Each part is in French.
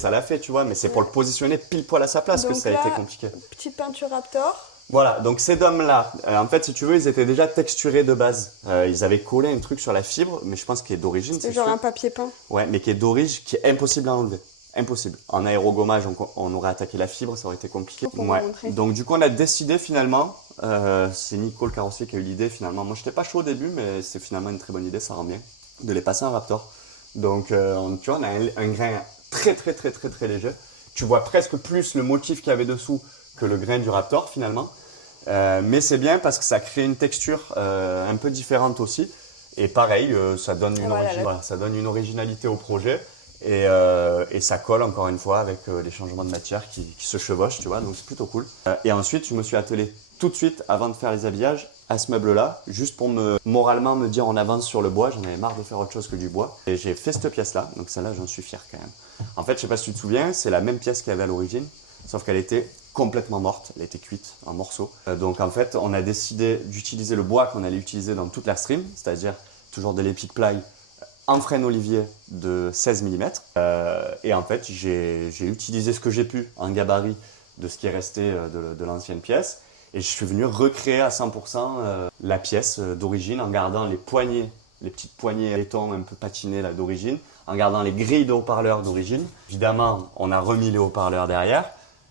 Ça l'a fait, tu vois, mais c'est pour le positionner pile poil à sa place que ça a été compliqué. Petite peinture Raptor. Voilà, donc ces dômes-là, en fait, si tu veux, ils étaient déjà texturés de base. Ils avaient collé un truc sur la fibre, mais je pense qu'il est d'origine. C'est genre un papier peint. Ouais, mais qui est d'origine, qui est impossible à enlever. Impossible. En aérogommage, on aurait attaqué la fibre, ça aurait été compliqué. Ouais. Donc du coup, on a décidé finalement, c'est Nico le carrossier qui a eu l'idée finalement. Moi, j'étais pas chaud au début, mais c'est finalement une très bonne idée, ça rend bien, de les passer en Raptor. Donc, tu vois, on a un grain très léger. Tu vois presque plus le motif qu'il y avait dessous que le grain du Raptor finalement. Mais c'est bien parce que ça crée une texture un peu différente aussi. Et pareil, ça donne ça donne une originalité au projet. Et ça colle encore une fois avec les changements de matière qui se chevauchent, tu vois, donc c'est plutôt cool. Et ensuite, je me suis attelé tout de suite, avant de faire les habillages, à ce meuble-là, juste pour moralement me dire on avance sur le bois, j'en avais marre de faire autre chose que du bois. Et j'ai fait cette pièce-là, donc celle-là, j'en suis fier quand même. En fait, je sais pas si tu te souviens, c'est la même pièce qu'il y avait à l'origine, sauf qu'elle était complètement morte, elle était cuite en morceaux. Donc en fait, on a décidé d'utiliser le bois qu'on allait utiliser dans toute la stream, c'est-à-dire toujours de l'Epic Ply, en frêne olivier de 16 mm. Et en fait, j'ai utilisé ce que j'ai pu en gabarit de ce qui est resté de l'ancienne pièce. Et je suis venu recréer à 100% la pièce d'origine en gardant les poignées, les petites poignées laiton un peu patinées d'origine, en gardant les grilles de haut-parleurs d'origine. Évidemment, on a remis les haut-parleurs derrière.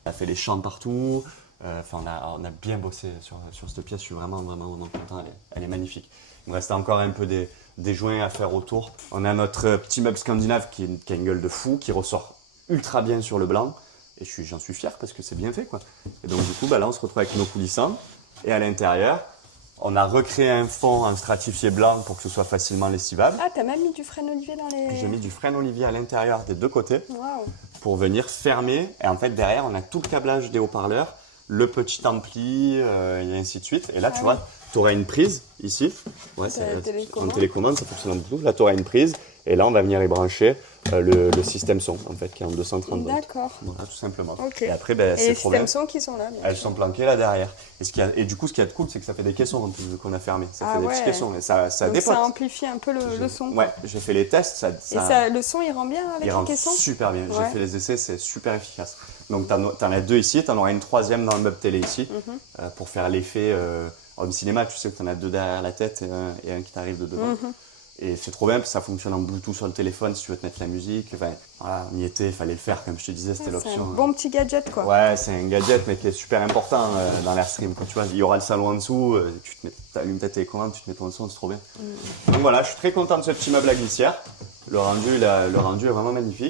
On a fait les champs partout. On a bien bossé sur cette pièce. Je suis vraiment content. Elle est magnifique. Il me reste encore un peu des joints à faire autour. On a notre petit meuble scandinave qui a une gueule de fou, qui ressort ultra bien sur le blanc. Et j'en suis fier parce que c'est bien fait, quoi. Et donc du coup, là, on se retrouve avec nos coulissants. Et à l'intérieur, on a recréé un fond en stratifié blanc pour que ce soit facilement lestivable. Ah, t'as même mis du frêne olivier dans les... J'ai mis du frêne olivier à l'intérieur des deux côtés. Wow. Pour venir fermer. Et en fait, derrière, on a tout le câblage des haut-parleurs, le petit ampli, et ainsi de suite. Et là, tu vois, tu auras une prise ici. Ouais, c'est en télécommande, ça fonctionne en Bluetooth. Là, tu auras une prise. Et là, on va venir y brancher le système son, en fait, qui est en 230 volts. D'accord. Voilà, tout simplement. Okay. Et après, ces systèmes son qui sont là. Elles sont planquées là derrière. Et du coup, ce qui est cool, c'est que ça fait des caissons qu'on a fermés. Ça fait des petits caissons. Et ça dépote. Ça amplifie un peu le son. Ouais, j'ai fait les tests. Le son, il rend bien avec les caissons ? Super bien. J'ai fait les essais, c'est super efficace. Donc, tu en as deux ici, tu en auras une troisième dans le meuble télé ici, pour faire l'effet home cinéma. Tu sais que tu en as deux derrière la tête et un qui t'arrive de devant. Et c'est trop bien, parce que ça fonctionne en Bluetooth sur le téléphone si tu veux te mettre la musique. Enfin, voilà, on y était, il fallait le faire, comme je te disais, c'était l'option. C'est un bon petit gadget, quoi. Ouais, c'est un gadget, mais qui est super important dans l'Airstream. Tu vois, il y aura le salon en dessous, tu allumes ta télécommande, tu te mets ton son, c'est trop bien. Donc voilà, je suis très content de ce petit meuble à glissière. Le rendu est vraiment magnifique.